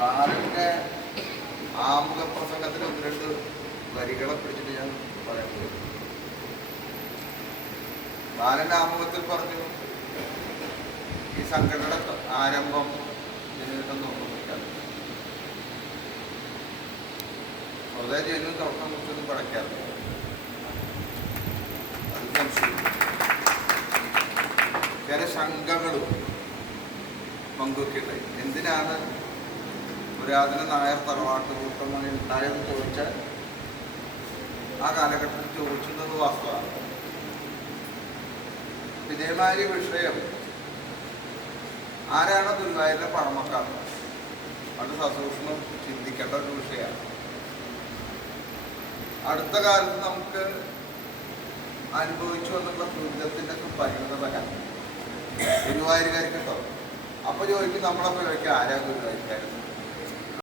ബാലന്റെ ആമുഖ പ്രസംഗത്തിൽ ഒന്ന് രണ്ട് വരികളെ പിടിച്ചിട്ട് ഞാൻ പറയാൻ പോയി ബാലന്റെ ആമുഖത്തിൽ പറഞ്ഞു ഈ സംഘടന ആരംഭം ഇതിനൊന്നും ഓർമ്മിക്കാറ് സ്വതേ ജയിലും തുടക്കം കുറിച്ചൊന്നും പടയ്ക്കാറില്ല ചില ശങ്കകളും എന്തിനാണ് പുരാതന നായർ തറവാട്ട് കൂട്ടമായി ഉണ്ടായെന്ന് ചോദിച്ചാൽ ആ കാലഘട്ടത്തിൽ ചോദിച്ചിരുന്നത് വാസ്തവമാണ്. വിജയമാരി വിഷയം ആരാണ് ഗുരുവായൂരിലെ പഴമക്കാർ അത് സസൂക്ഷ്മം ചിന്തിക്കേണ്ട ഒരു വിഷയമാണ്. അടുത്ത കാലത്ത് നമുക്ക് അനുഭവിച്ചു വന്നുള്ള ദുരിതത്തിന്റെ ഒക്കെ പരിണതഫലം ഗുരുവായൂരുകാർക്ക് കേട്ടോ. അപ്പൊ ചോദിക്കും നമ്മളെ ചോദിക്കും ആരാ ഗുരുവായൂരുകാരെന്ന്